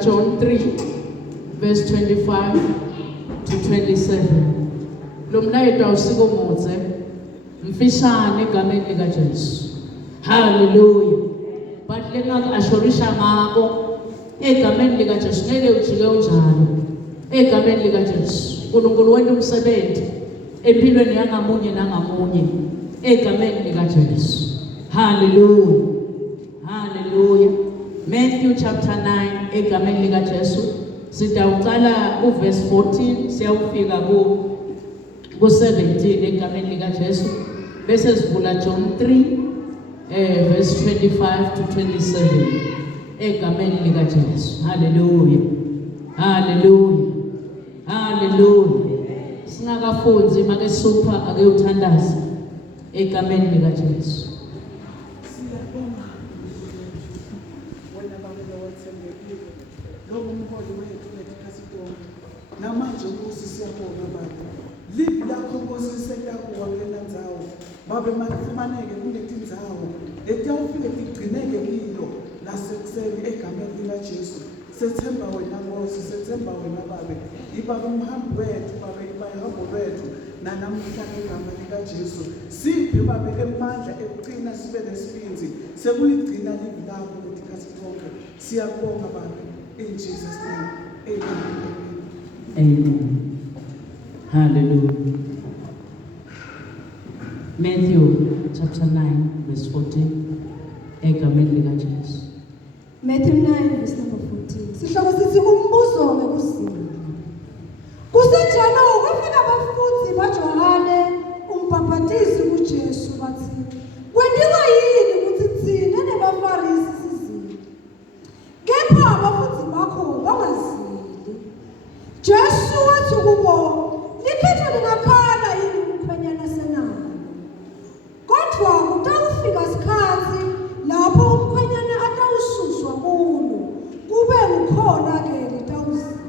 John 3, verse 25 to 27. Lo mlayito awusikomudze mfishane egameni lika Jesu. Hallelujah. But lengakushorisha ngako egameni lika Jesu ngeke ujike unjalo. Egameni lika Jesu. uNkulunkulu wenza umsebenzi empilweni yangamunye nangamunye egameni lika Jesu. Hallelujah. Hallelujah. Matthew chapter 9 egameni lika Jesu sidawuqala uverse 14 siyawufika ku 17 egameni lika Jesu bese sivula John 3 verse 25 to 27 egameni lika Jesu. Hallelujah. Hallelujah. Hallelujah. Singakafunzi make supha ake uthandaza egameni lika Jesu. Namanje Nkosi siyabonga Baba. Libi lakho Nkosi sekuyakuwa kulena ndzawo. Babe makufumaneke kuleti ndzawo. Etiyawufike tigcineke kilo nasekuseni egameni lika Jesu. Sethemba wena Nkosi, sethemba wena Babe. Iba umhambi wethu Babe, iba ihambo lwethu nanamhla egameni lika Jesu. Siphe Babe emandla ekuqina sibe nesibinzi. Sekuyigcina libi lakho kuleti kasibonke. Siyabonga Babe. In Jesus' name. Amen. Amen. Hallelujah. Matthew chapter 9 verse 14 egameni lika Jesu. Matthew 9 verse number 14. Sihloko sithi umbuzo ngekuzini. Kusenjalo kwafika abafundi baJohane umbhaphathizi kuJesu bathi, "Kwendiwa yini ukuthi thina nebaFarisi sizile? Kepha abafundi bakho bangazili." Jesu wathi kubo, "Likhetho lingakhala yini umkhwenyana senalo? Kodwa kutawufika isikhathi lapho umkhwenyana atawususwa kulo, kube ngukhona-ke litawuzila.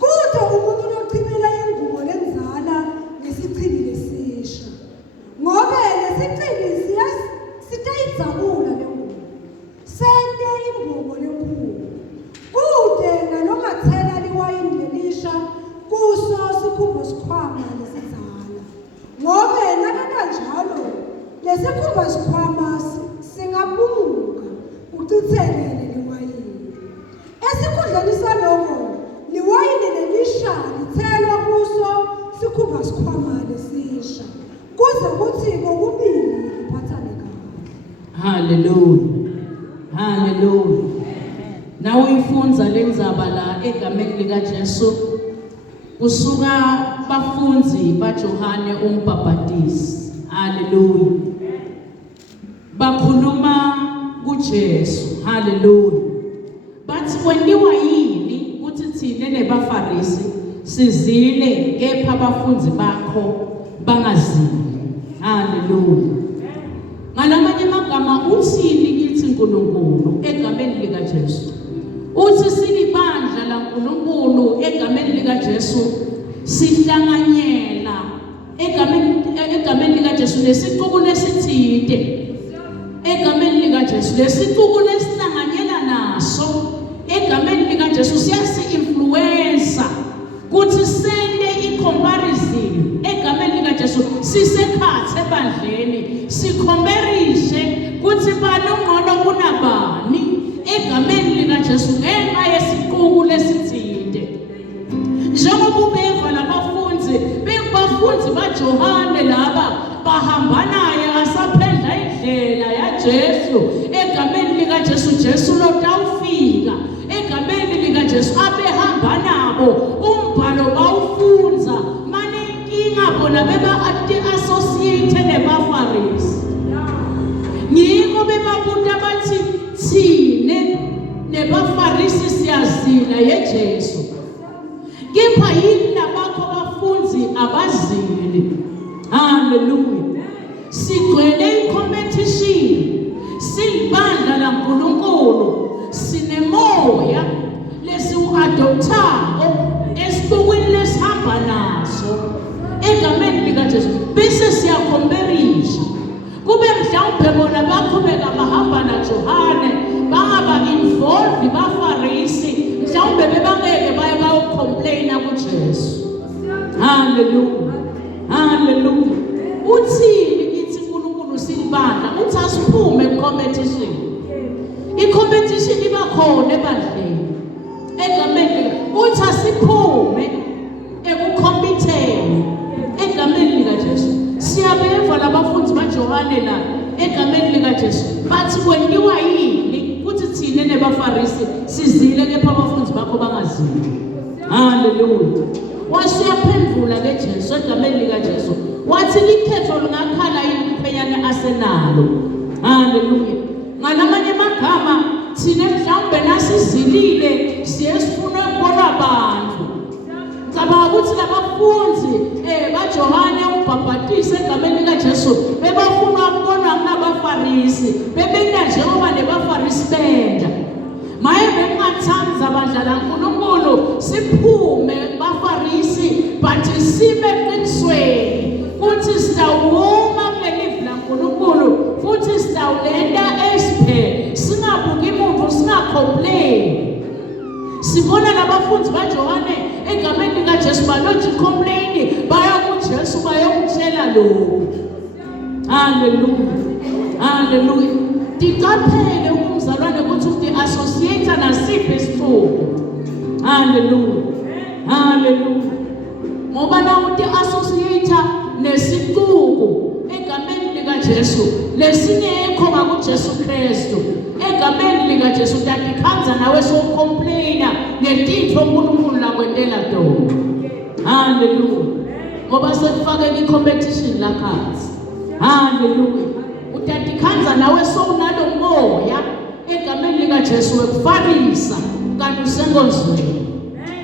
Kodwa umuntu lochibela ingubo lenzala ngesichibi lesisha, ngobe lesichibi sitayidzabula le ngubo, sente imbobo lenkulu. Kude nalomathela liwayini lelisha kuso sikhumbo sikhwama lesizala, ngobe nakanjalo lesikhumbo sikhwama singabunguka kuchithelele liwayini. esandleni salomo liwayini lelisha lithelwa kuso sikhumba sikhwamane sisha kuze kuthi kokubili kuphathane kahle. Hallelujah. Hallelujah. Nawe uyifunza lenzaba la egameni lika Jesu kusuka bafunzi baJohane uMbhaphatisi. Hallelujah. Bakhuluma kuJesu. Hallelujah. Bathi kwendiwa yini ukuthi thina nebaFarisi sizile kepha abafunzi bakho bangazili. Hallelujah. Ngalamanye amagama uthini kithi uNkulunkulu egameni lika Jesu? Uthi silibandla laNkulunkulu egameni lika Jesu sihlanganyela egameni lika Jesu lesixuku lesithide egameni lika Jesu lesixuku lesihlanganyela naso egameni lika Jesu siyasi-influencer kuthi sende i-comparison egameni lika Jesu sisekhathe ebandleni sikhomperishe kuthi bani ungcono kunabani egameni lika Jesu ngenxa yesiquku lesithide. Njengoba ubeva labafunzi bekubafunzi baJohane laba bahamba naye asaphendla indlela yaJesu egameni lika Jesu. Jesu lotawufika egameni lika Jesu abehamba nabo umbhalo bawufunza mane inkinga bona beba-associate nebaFarisi. Ngiko bebabuta bathi thine nebaFarisi siyazila yeJesu kepha yini labakho bafunzi abazili. Hallelujah. Sigcwele i-competition silibandla laNkulunkulu sinemoya lesiwu-adopthako esixukwini lesihamba naso egameni lika Jesu bese siyakhomperisha kube mhlawumbe bona baqhubeka bahamba naJohane bangaba-involve baFarisi mhlawumbe bebangeke baye bayocomplaina kuJesu. Hallelujah. Hallelujah. Uthini kithi uNkulunkulu silibandla uthi asiphume ku-competition. I-competition iba khona ebandleni egameni uthi asiphume ekukompitheni egameni lika Jesu. Siyabeva labafunzi baJohane la egameni lika Jesu bathi kwendiwa yini ukuthi thina nebaFarisi sizile kepha abafunzi bakho bangazili. Hallelujah. Wasiyaphendula ke Jesu egameni lika Jesu wathi likhetho lingakhala yini kupheyana asenalo. Hallelujah. Ngalamanye amagama thina mhlawumbe nasizilile siyesifuna ukubona abantu. Cabanga ukuthi labafunzi baJohane uMbhaphatisi egameni lika Jesu bebafuna ukubona kunabaFarisi bebenda njengoba nebaFarisi benda. Maye bengathanza bandla laNkulunkulu siphume baFarisi but sibe eqinisweni futhi sitawuma kuleli laNkulunkulu futhi sitawulenda esiphe singabuki umuntu singacomplain. Sibona labafunzi baJohane egameni lika Jesu balothi complain baya kuJesu bayomtshela lokho. Hallelujah. Hallelujah. Diqaphele umzalwane ukuthi uti-associate nasiphi isixuku. Hallelujah. Hallelujah. Ngoba na uti-associate nesixuku egameni lika Jesu lesingekho ngakuJesu Kristu egameni lika Jesu utakikhanza nawe sowucomplaina ngetitho uNkulunkulu lakwentela tona. Hallelujah. Ngoba sekufake i-competition la khansi. Hallelujah. Utakikhanza nawe sowunalo moya egameni lika Jesu wekufarisa kanti usengozweni.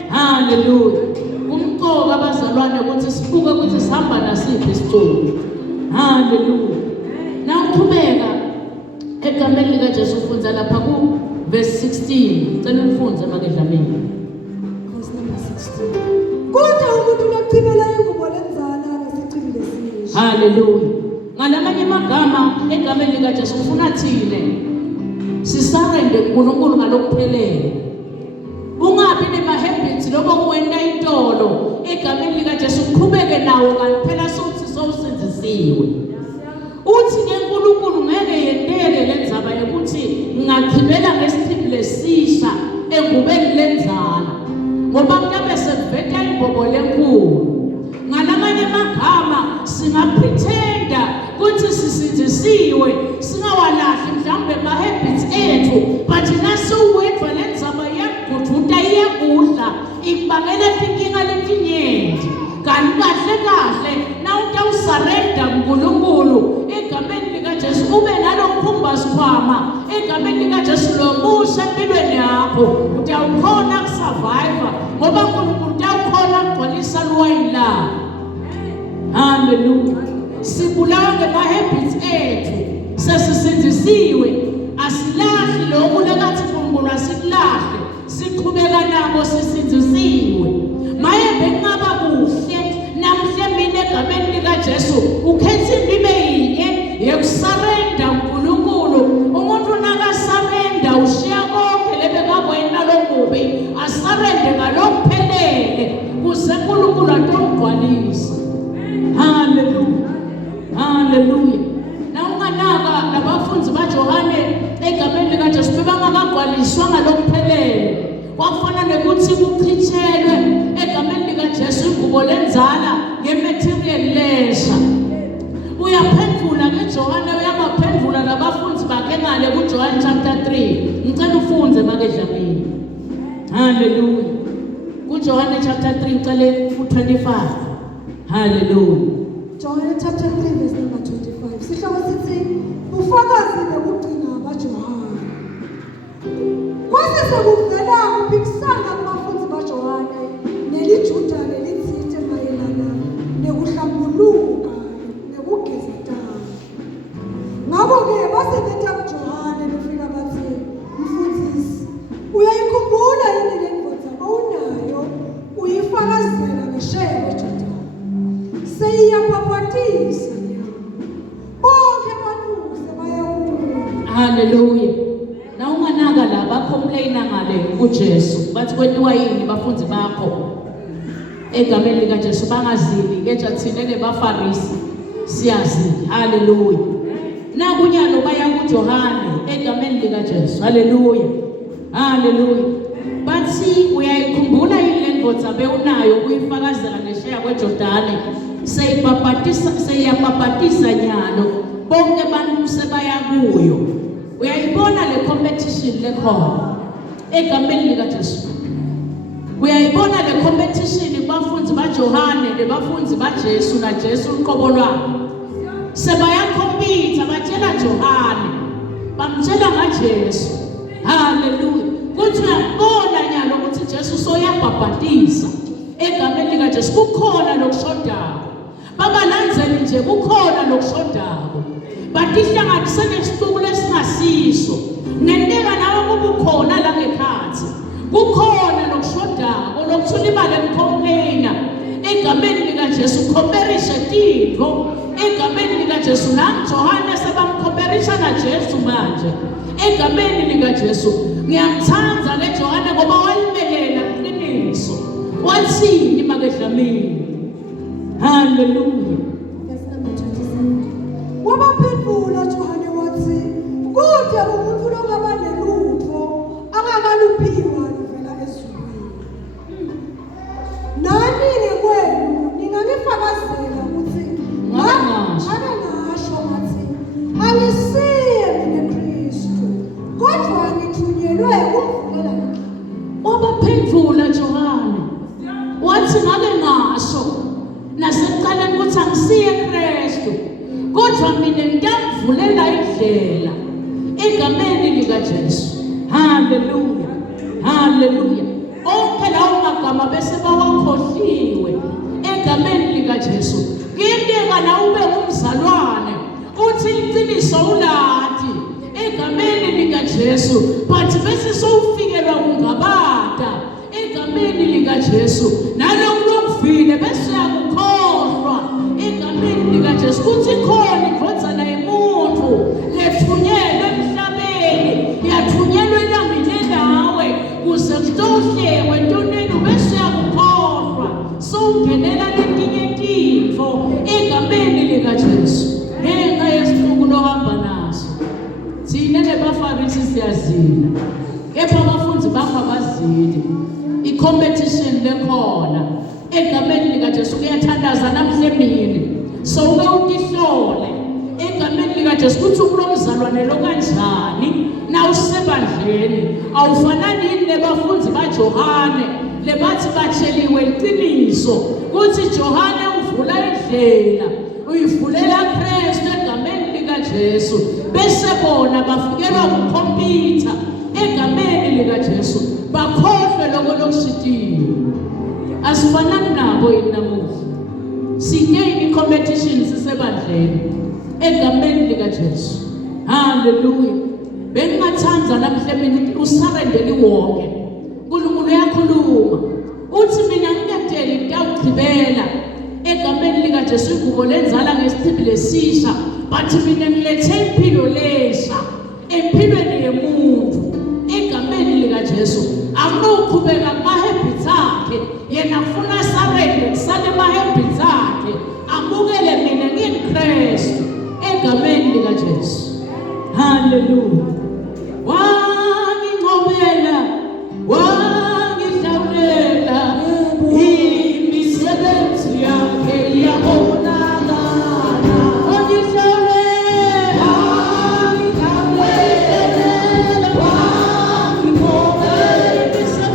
Hallelujah. Kumqoka abazalwane ukuthi sibuke ukuthi sihamba nasiphi isixuku. Hallelujah. Nawuqhubeka egameni lika Jesu ufunza lapha ku verse 16. Cela ufunze makedlamini. Verse number 16. Kodwa umuntu lochibela ingubo lenzala nesichibile lesisha. Hallelujah. Ngalamanye amagama egameni lika Jesu ufuna thine sisarende kuNkulunkulu ngalokuphelele. Ungabi nema-habits loba kuwena intolo egameni lika Jesu uqhubeke nawo kanti phela sokuthi sowusenzisiwe. Uthi ke uNkulunkulu ngeke yendele lenzaba yokuthi ngachibela ngesichibile lesisha engubeni lenza egameni likaJesu lo musha empilweni yakho utawukhona kusurvive ngoba uNkulunkulu utawukhona ukugcwalisa luwayini lakho. Hallelujah. Sibulawa ngama-habits ethu sesisindisiwe asilahli lokhu lekathi uNkulunkulu asikulahle siqhubeka nabo sisindisiwe. Maye bekungaba kuhle namhle mina egameni likaJesu ukhetha indime yinye yokusarenda uNkulunkulu. Umuntu nakasarenda ushiya konke lebekakwenza lokubi asarende ngalokuphelele kuze uNkulunkulu atogcwalisa. Hallelujah. Hallelujah. Na unganaka labafundi baJohane egameni likaJesu bebangakagcwaliswa ngalokuphelele. Kwafana nekuthi kuchithelwe egameni likaJesu ingubo lenzala ngematerial lesha. Uyaphendula keJohane uyabaphendula labafundi bakhe ngale kuJohane chapter 3. Ngicela ufunde makedla mina. Hallelujah. KuJohane chapter 3 ngicela u25. Hallelujah. John chapter 3 verse number 25. Sihloko sithi ufakazi bekugcina baJohane. Kwase sekuvela ukuphikisana kubafundi baJohane neliJuda nelithithe mayelana nekuhlambuluka nekugezitana. Ngakho-ke base betha kuJohane befika bathi, mfundisi, uyayikhumbula yini le ndvodza bawunayo uyifakazela ngesheya kweJuda? Seyiyabhaphathisa bonke abantu sebayawula. Hallelujah. Na unganaka la bakhomplaina ngale kuJesu bathi kwentiwa yini bafundi bakho egameni likaJesu bangazili ke thina nebafarisi siyazi. Hallelujah. Na kunyalo baya kuJohane egameni likaJesu. Hallelujah. Hallelujah. Bathi uyayikhumbula yini le ndvodza bewunayo uyifakazela ngesheya kweJordani seyiyabhaphathisa nyalo bonke abantu sebaya kuyo. Uyayibona le competition lekhona egameni likaJesu. Uyayibona le competition bafundi baJohane nebafundi baJesu na Jesu uqobo lwabo. Sebayakhompitha batshela Johane bamtshela ngaJesu. Hallelujah. Kuthi uyabona nyalo ukuthi Jesu soyabhaphathisa egameni likaJesu kukhona lokushodayo. Babalandzeli nje kukhona lokushodayo. Batihlanganise nesituku lesingasiso. Ngendeka nawe kubukhona la ngekhathi. Kukhona lokushodayo lokuthula imali emcomplaina egameni likaJesu comparisha titho egameni likaJesu na Johane sebamcomparisha na Jesu manje egameni likaJesu. Ngiyamthanda ke Johane ngoba walimelela iqiniso. Wathini makedlamini? Hallelujah. Verse number 27. Wabaphendula Johane wathi, kude umuntu lokaba nelutho angakaluphiwa livela ezulwini. Nani kwenu ningangifakazela ukuthi ngabe ngasho ngathi angisiye mina Kristu kodwa ngithunyelwe ukuvulela inhliziyo. Wabaphendula Johane wathi ngabe ngasho nasekuqaleni ukuthi angisiye Kristu kodwa mina ngiyavulela indlela egameni likaJesu. Hallelujah. Hallelujah. Onke lawo magama bese bawakhohliwe egameni likaJesu. Kuyindeka na ube ngumzalwane uthi iqiniso ulathi egameni likaJesu but bese sowufikelwa ungabada egameni likaJesu nalokho lokuvile bese yakukhohlwa egameni likaJesu kuthi khona indvodzana yomuntu lethunyelwe emhlabeni yathunyelwe nami nawe kuze kuhlewe entoneni bese yakukhohlwa sowungenela letinye titfo egameni likaJesu ngenxa yesifuko lohamba naso. Thina nebafarisi siyazila kepha abafundi bakho abazili. I-competition lekhona egameni likaJesu kuyathandaza namhle emini so ube utihlole egameni likaJesu kuthi ukulomzalwane lokanjani na usebandleni awufanani yini nebafundi baJohane lebathi batsheliwe iqiniso kuthi Johane uvula indlela uyivulela Kristu egameni likaJesu. likaJesu bese bona bafikelwa ukukhompyutha egameni likaJesu bakhohlwe lokho lokushidiwe. Asifanani nabo inamuhla sigeni competition sisebandleni egameni likaJesu. Hallelujah. Bengingathanda namhla mina usarendeli wonke. uNkulunkulu uyakhuluma uthi mina ngikadeli ngiyawugqibela egameni likaJesu ingubo lenzala ngesichibi lesisha, bathi mina ngilethe impilo lesha empilweni yomuntu egameni likaJesu. Akunoqhubeka kuma-habits akhe, yena ufuna sarende kusale ama-habits akhe amukele mina ngiyiKristu egameni likaJesu. Hallelujah. Wangingcobela wangihlawulela imisebenzi yakhe iyabonakala. Wangihlawulela wangingcobela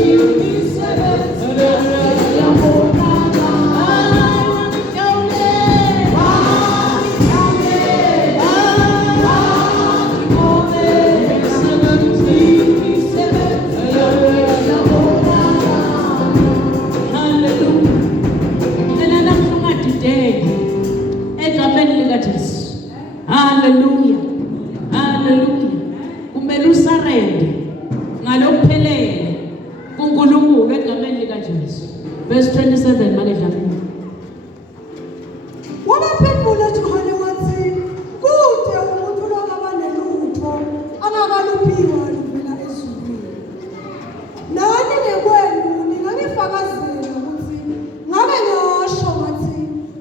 imisebenzi yakhe iyabonakala. Hallelujah. Hallelujah. Kumele usarende ngalokuphelele kuNkulunkulu egameni likaJesu. Verse 27 manje dlamini. Wabaphendula uJohane wathi, kude umuntu lokaba nelutho angakaluphiwa livela ezulwini. Nani nekwenu ningangifakazela ukuthi ngabe ngasho ngathi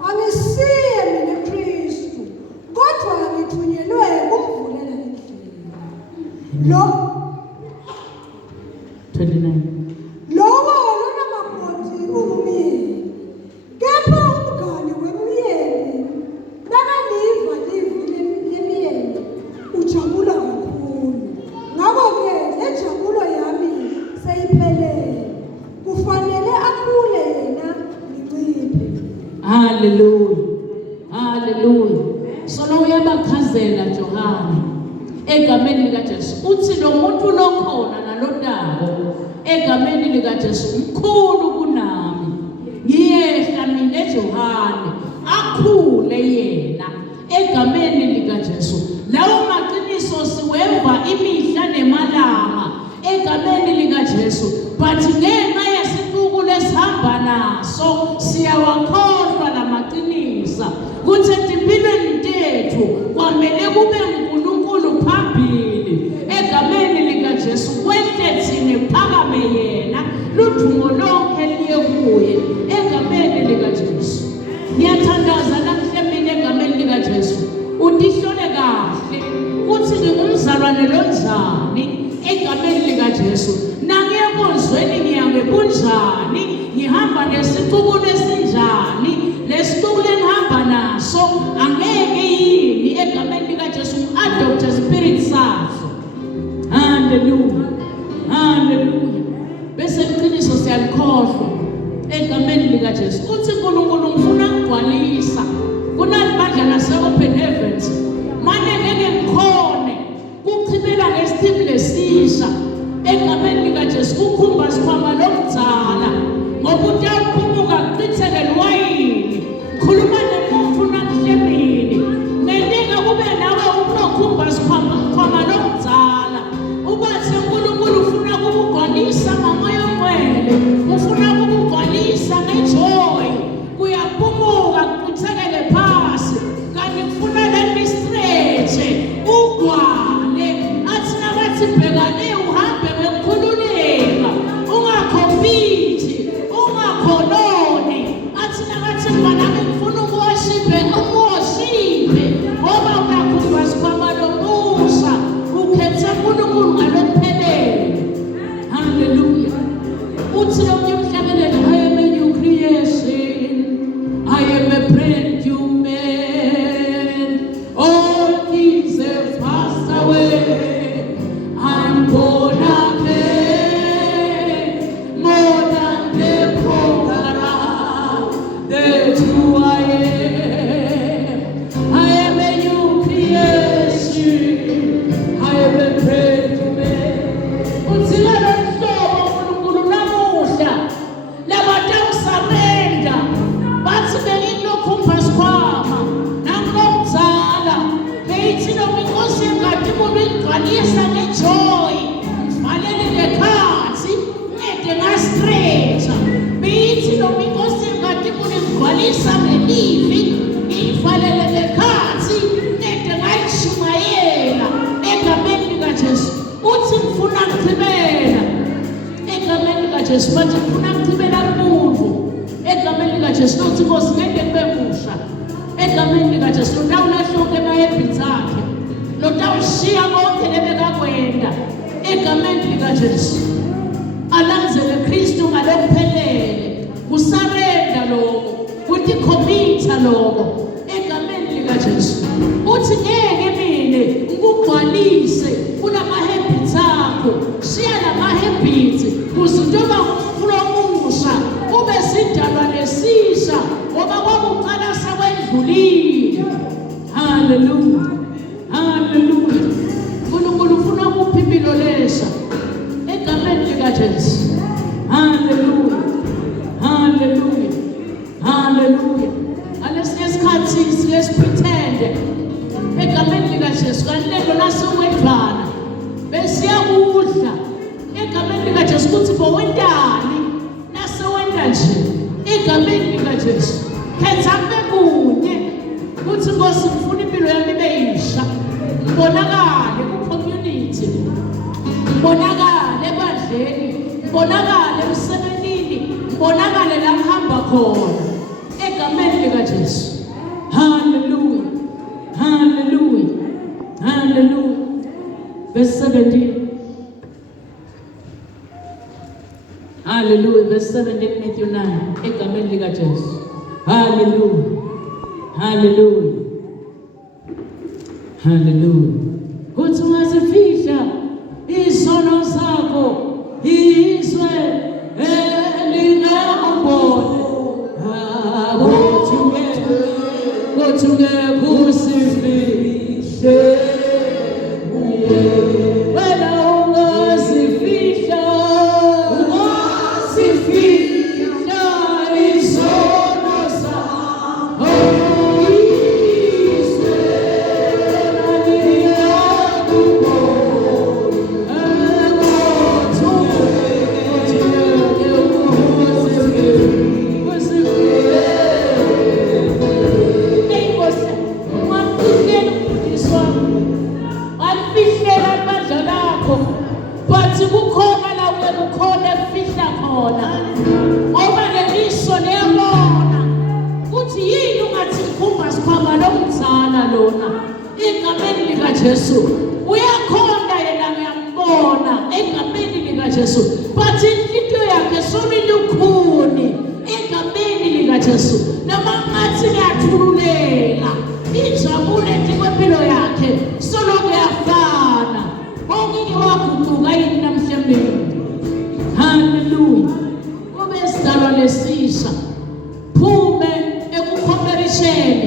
angisiye mina eKristu, kodwa ngithunyelwe kumvulela indlela. Lo 29. lowo lona makoti ungumyeni, kepha umngane wemyeni nakaniva livi lemyeni ujabula kakhulu. Ngakho-ke nejabulo yami seyiphelele, kufanele akhule yena ngiciphe. Hallelujah. Hallelujah. Solo uyabakhazela Johane egameni likaJesu. Uthi lo muntu lokhona nalodabo egameni likaJesu mkhulu kunami. Ngiyehla mina eJohane akhule yena egameni likaJesu. Lawo maqiniso siweva imihla nemalanga egameni likaJesu. But ngenxa yesituku lesihamba naso siyawakhohlwa lamaqinisa. Kuthi empilweni tethu kwamele kube uNkulunkulu phambili egameni likaJesu. Kwehle thina phakame yena ludumo lonke liye kuye egameni likaJesu. Ngiyathandaza namhla mina egameni likaJesu. Utihlole kahle uthi ngingumzalwane lonjani egameni likaJesu. Nangiyekonzweni ngiyangekubunjani, ngihamba nesituku lesinjani, lesituku lengihamba naso angeke yini egameni likaJesu adopte spirit saso. Hallelujah. Hallelujah. Bese iqiniso siyalikhohlwa egameni likaJesu. Uthi uNkulunkulu ngifuna ukugcwalisa kunalibandla lase-open heavens. Mane ngeke ngikhone kuchibela ngesithimba lesisha egameni likaJesu. Kukhumba sikhwama lomdzala ngoba uyaphumuka kuchitheke liwayini. Khuluma nemuntu nakuhlebini ngenika kube nawe unokhumba sikhwama lomdzala. Ukwathi uNkulunkulu ufuna ukugcwalisa ngamoya omngcwele, ufuna ukugcwalisa ngejoy. Kuyaphumuka kuchithekele phasi kanti ufuna le-stretch ugwale. Athi nakathi bhekane uhambe ngekukhululeka, ungakhompiti, ungakhononi, likaJesu manje ngifuna ukuthibela kumuntu egameni likaJesu lokuthi Nkosi ngeke kube musha egameni likaJesu lotawulahluka emahabits akhe lotawushiya konke lebekakwenda egameni likaJesu alandzele Kristu ngalokuphelele kusarenda lokho kuthi commita lokho egameni likaJesu uthi ngeke mina ngikugcwalise kulama habits akho shiya lama habits kuzintoba ufuna umusha ube sidalwa lesisha ngoba kwakuqala sakwendlulile. Hallelujah, hallelujah. UNkulunkulu ufuna ukupha impilo lesha egameni likaJesu. Hallelujah, hallelujah, hallelujah. Alesinye isikhathi siyesipretende egameni likaJesu kanti lento nasowedlwana besiyakudla egameni likaJesu kuthi bowendani nasewenda nje egameni likaJesu khetha kube kunye kuthi Nkosi ngifuna impilo yami ibe yisha ngibonakale ku-community ngibonakale ebandleni ngibonakale emsebenzini ngibonakale la ngihamba khona egameni likaJesu. Hallelujah, hallelujah, hallelujah. Verse 17. Hallelujah. Verse 17, Matthew 9. Egameni likaJesu. Hallelujah, hallelujah, hallelujah. Kuthi ungazifihla izono zakho izwe elingakubona kuthi ungeke uzifihle wena ungazifihla izono zakho izwe Jesu uyakhona yena ngiyambona egameni likaJesu but into yakhe somilukhuni egameni likaJesu noma ngathi ngiyathululela ijabule ndikwempilo yakhe solo kuyafana onke waguquka yini namhlanje. Hallelujah. Kube sidalwa lesisha phume ekucomparison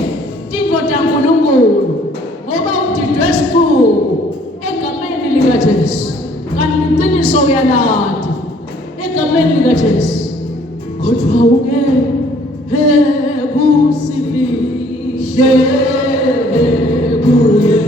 tindoda kaNkulunkulu ngoba udidwe esikhulu egameni likaJesu kanti iqiniso uyalanda egameni likaJesu kodwa ungeke kusifihle kuye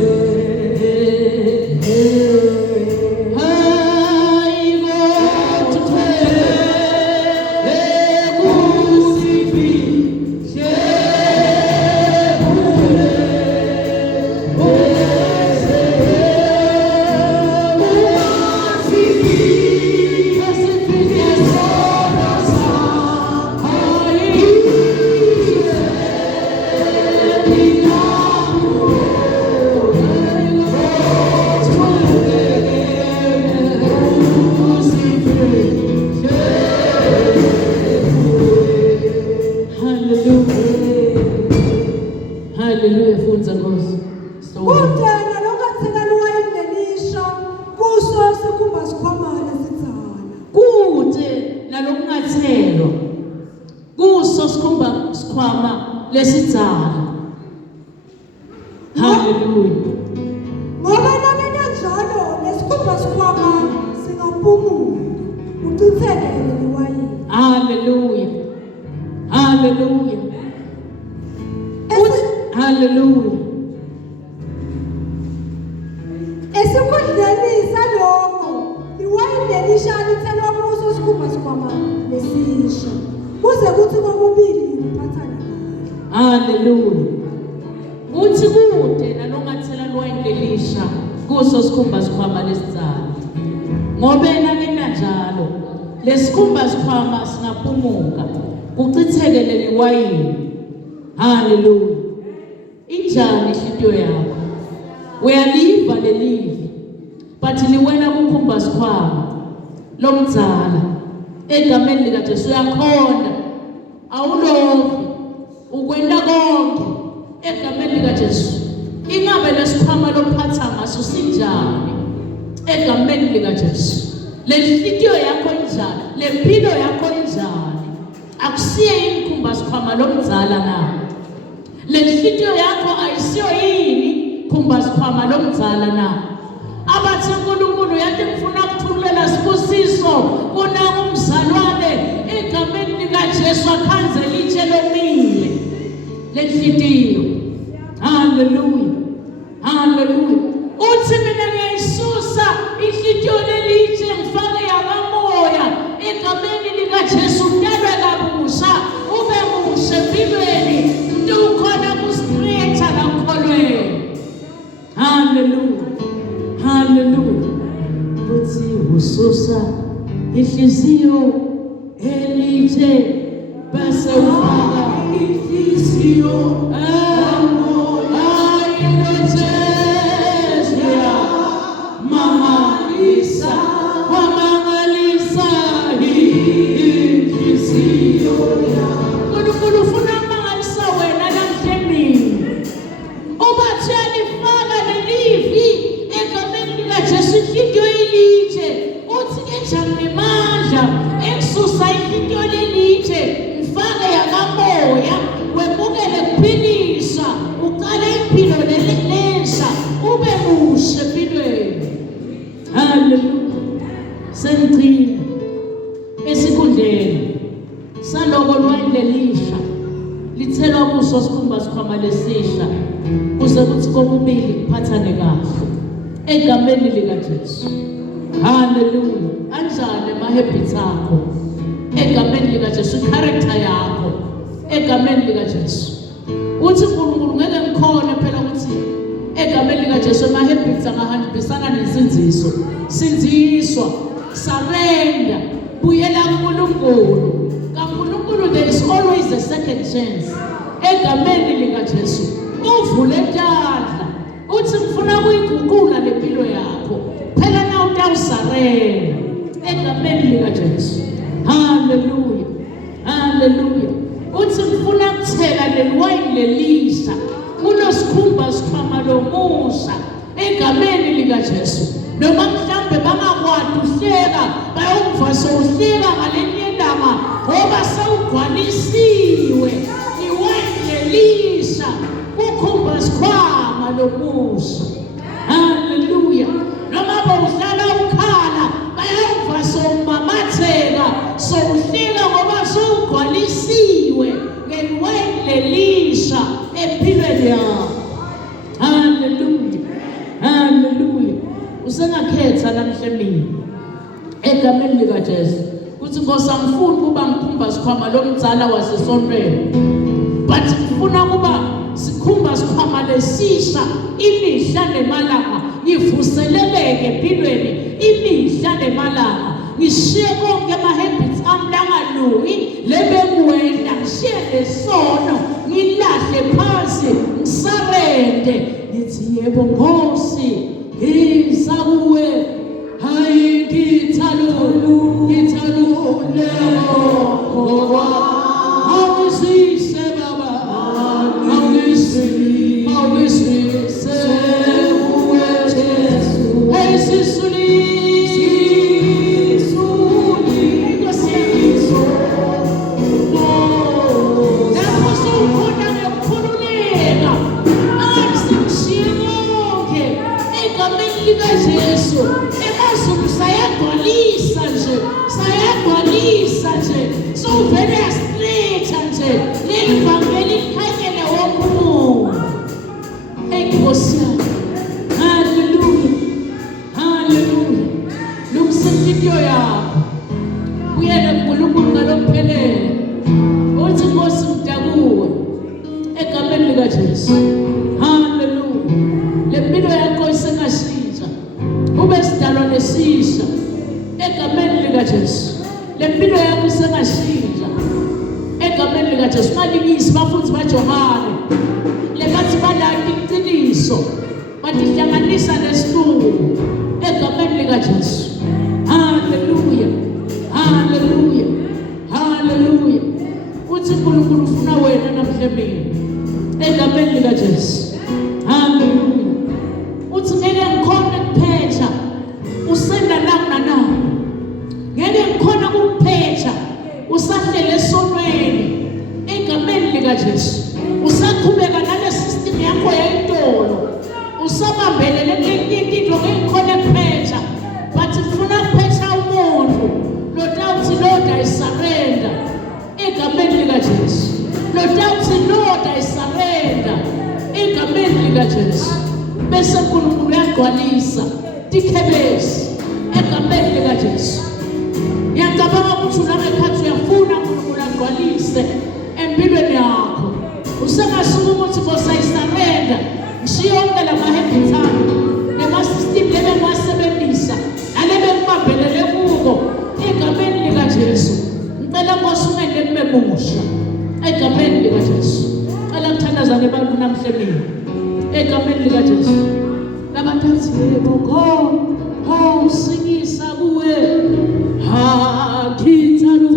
Hallelujah, funza Nkosi. Kudena lokatheka luwayendelisha kuso sikhumba sikhwamana sitsana. Kude nalokungathelwa kuso sikhumba sikhwama lesitsana. Hallelujah. Ngoba nakena njalo lesikhumba sikhwama singaphumuli uchithelele liwayini. Hallelujah, hallelujah, hallelujah. Esikudleni saloko liwayini lishali thelwa kuso sikhumba sikhwama lesisha kuze kuthi kokubili kuphathana naye. Hallelujah. Uthi kude nalongathela lwayindelisha kuso sikhumba sikhwama lesitsana ngoba yena kena njalo lesikhumba sikhwama singaphumuka kuchitheke leli wayini. Hallelujah. Injani inhliziyo yakho? Uyaliva lelivi but liwena kukhumba sikhwama lomdzala egameni lika Jesu uyakhonda awulovi ukwenda konke egameni lika Jesu. Ingabe lesikhwama lophatha ngaso sinjani egameni lika Jesu. Lenhliziyo yakho injani, lempilo yakho injani, akusiye inkhumba sikhwama lomdzala na. Lenhliziyo yakho ayisiyo yini khumba sikhwama lomdzala na. Abathi uNkulunkulu yathi ngifuna ukuthulela sibusiso kuna umzalwane egameni lika Jesu akhanze litshe lomile lenhliziyo. Hallelujah. Hallelujah. Uthi mina ngiyisusa inhliziyo lelitshe ngifake yakamoya egameni lika Jesu kudalwe kabusha ube musha empilweni umuntu ukhona kustretcha kakholweni. Hallelujah. Hallelujah. Uthi ususa inhliziyo elitshe bese ufaka inhliziyo egameni lika Jesu. Hallelujah. Anjani ama-habits akho egameni lika Jesu, i-character yakho egameni lika Jesu. Uthi uNkulunkulu ngeke ngikhona phela ukuthi egameni lika Jesu ama-habits angahambisana nesinziso. Sinziswa, surrender, buyela kuNkulunkulu. KaNkulunkulu there is always a second chance. Egameni lika Jesu uvule tandla uthi ngifuna ukuyiguqula lempilo yakho phela na utawusarela egameni lika Jesu. Hallelujah. Hallelujah. Uthi ngifuna ukuthela leliwayini lelisha kulosikhumba sikhwama lomusha egameni lika Jesu. Noma mhlambe bangakwadi uhleka bayongva sowuhleka ngalenye ndaba ngoba sewugcwalisiwe iwayini lelisha kukhumba sikhwama lomusha. Hallelujah. Noma bawudlala ukhala bayongva sowumamatheka sowuhleka ngoba sowugcwalisiwe ngeliwayini lelisha empilweni yakho. Hallelujah. Hallelujah. Usengakhetha namhlanje egameni lika Jesu uthi Nkosi angifuni kuba ngikhumba sikhwama lomdzala wasesontweni but ngifuna kuba sikhumba sikhwama lesisha imihla nemalanga ngivuseleleke empilweni imihla nemalanga ngishiye konke ama-habits ami langalungi lebengiwenda ngishiye lesono ngilahle phansi ngisarende ngithi yebo Nkosi ngisa kuwe hayi ngithalule ngoba awusise baba awusise kuwe Jesu esisuli ngosiso lapho sowukhona ngekukhululeka asimshiyonke egameni lika Jesu. Emazulu sayagcwalisa nje sowuvele yastretcha nje leli vangeli likhanyele wonke umuntu. Enkosi yami. Hallelujah. Hallelujah. Lumsenhliziyo yakho uyena uNkulunkulu ngalokuphelele uthi Nkosi ngitakuwe egameni lika Jesu. Hallelujah. Lempilo yakho isengashintsha ube sidalwa lesisha egameni lika Jesu. lempilo yakho isengashintsha egameni likaJesu. Malingisi bafundisi baJohane lebathi balanda iqiniso batihlanganisa nesihluku egameni likaJesu. Haleluya, haleluya, haleluya. Uthi uNkulunkulu ufuna wena namhlanje egameni likaJesu. Haleluya. Uthi ngeke ngikhona ukuphetha usenda nana, ngeke ngikhona ukuphetha usahlele esonweni egameni likaJesu. Usaqhubeka nale system yakho yayitolo, usabambelele into ngekhona ukuphetha, but ufuna ukuphetha umuntu. Lord, I surrender egameni likaJesu. Lord, I surrender egameni likaJesu. Bese uNkulunkulu uyagcwalisa tikhebesi egameni likaJesu. Ngiyacabanga ukuthi unangekhathi uyafuna uNkulunkulu agcwalise empilweni yakho. Usengasuka ukuthi ngosayisarenda ngishiye yonke lama-habits ami nema-system lebe ngiwasebenzisa nalebe ngibambelele kuko egameni likaJesu. Ngicela Nkosi ungende kube musha egameni likaJesu. Cela kuthandazane abantu namhlanje egameni likaJesu. Labantu athi yebo go singisa kuwe khithalu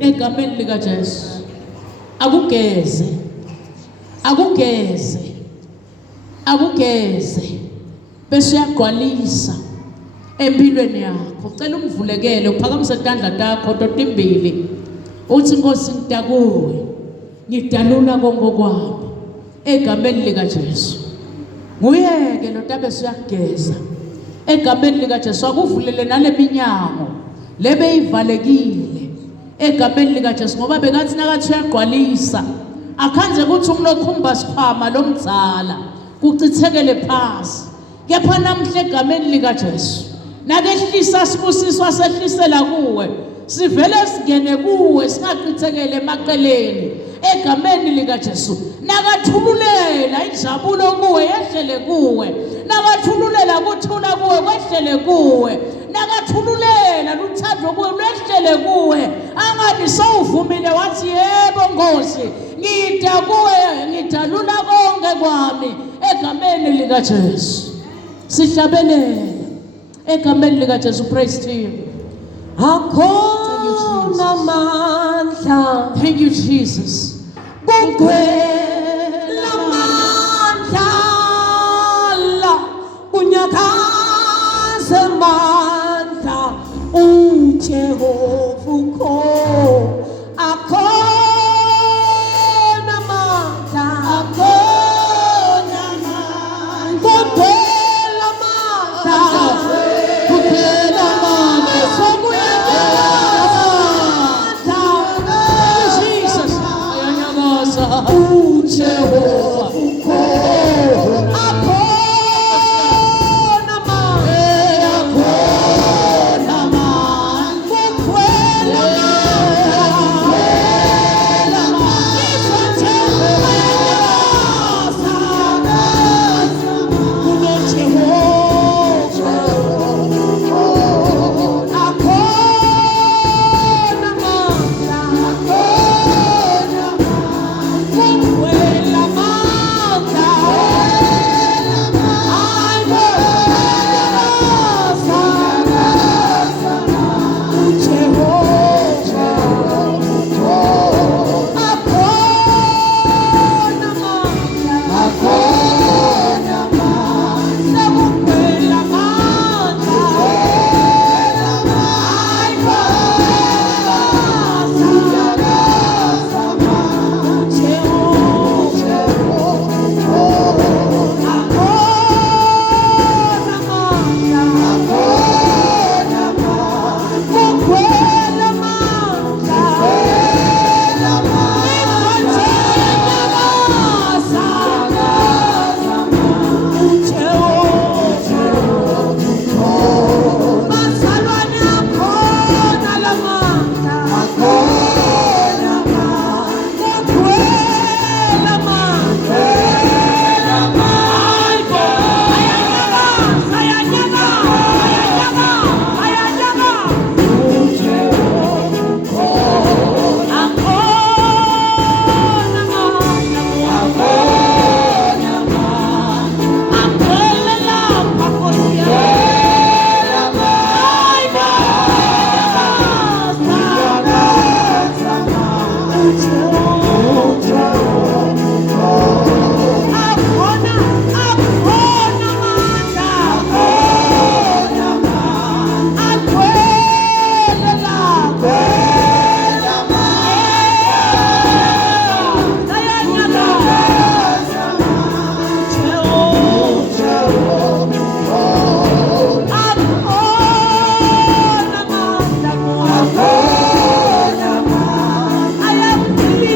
egameni likaJesu. Akugeze bese uyagcwalisa empilweni yakho. Cela umvulekele uphakamise izandla zakho totimbili uthi Nkosi ngitakuwe ngidalula konke kwami egameni likaJesu. Nguyeke lo tabe siyageza egameni likaJesu. Akuvulele naleminyango lebe ivalekile egameni likaJesu, ngoba bekathi nakathi uyagcwalisa akhanze ukuthi umlokhumba sikhwama lomdzala kucithekele phansi. Kepha namhle egameni likaJesu nakehlisa sibusiswa sehlisela kuwe, sivele singene kuwe singaqithekele emaqeleni egameni likaJesu. Nakathululela injabulo kuwe yehlele kuwe, nakathululela kuthula kuwe kwehlele kuwe, nakathululela luthando kuwe lwehlele kuwe. Angani sowuvumile wathi yebo Nkosi ngida kuwe ngidalula konke kwami egameni likaJesu. Sihlabelele egameni likaJesu. Praise to you. Akhona mandla. Thank you Jesus. Kugcwele amandla la unyakaze amandla uJehova ukhona. Akhona amandla, kugcwele amandla sokuyakela Jesus ayanyakaza I am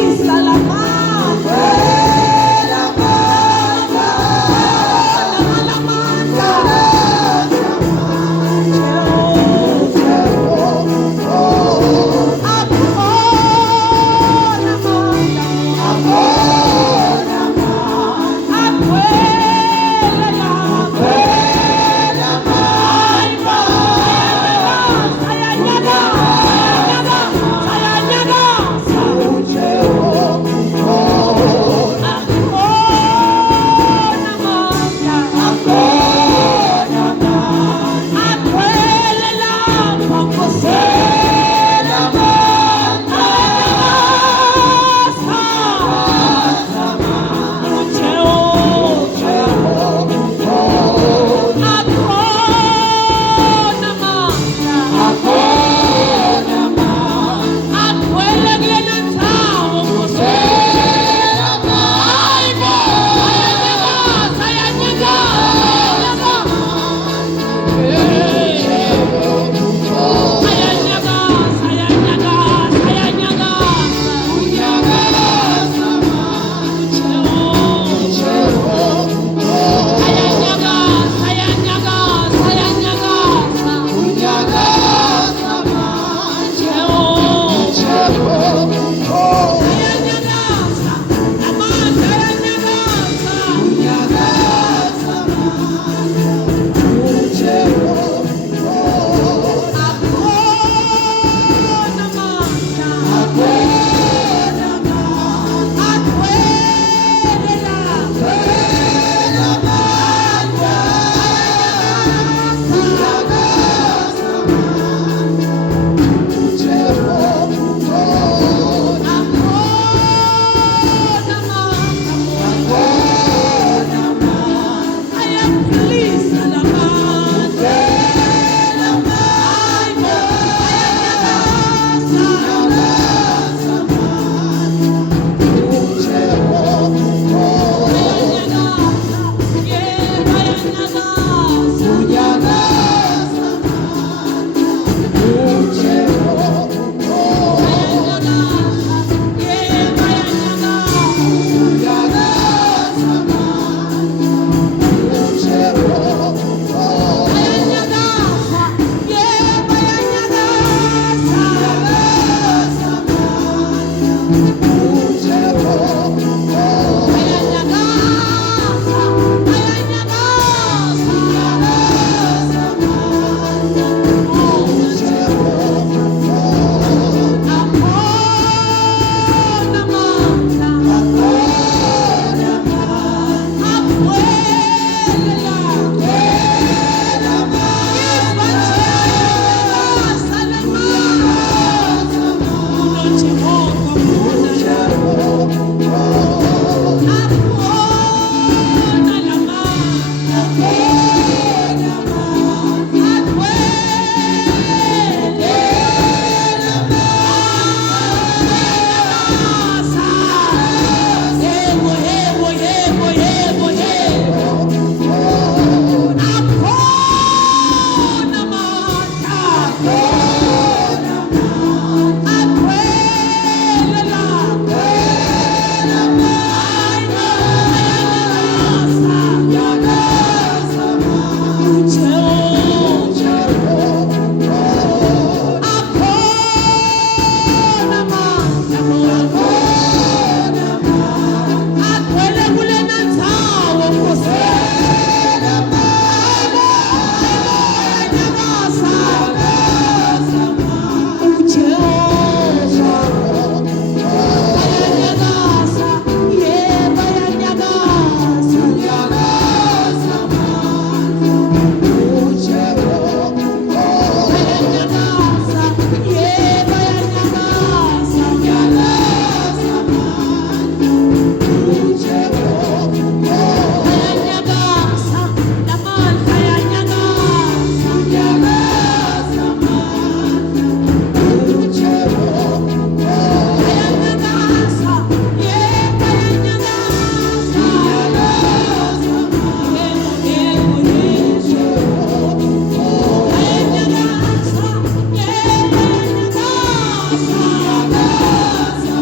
Siyabonga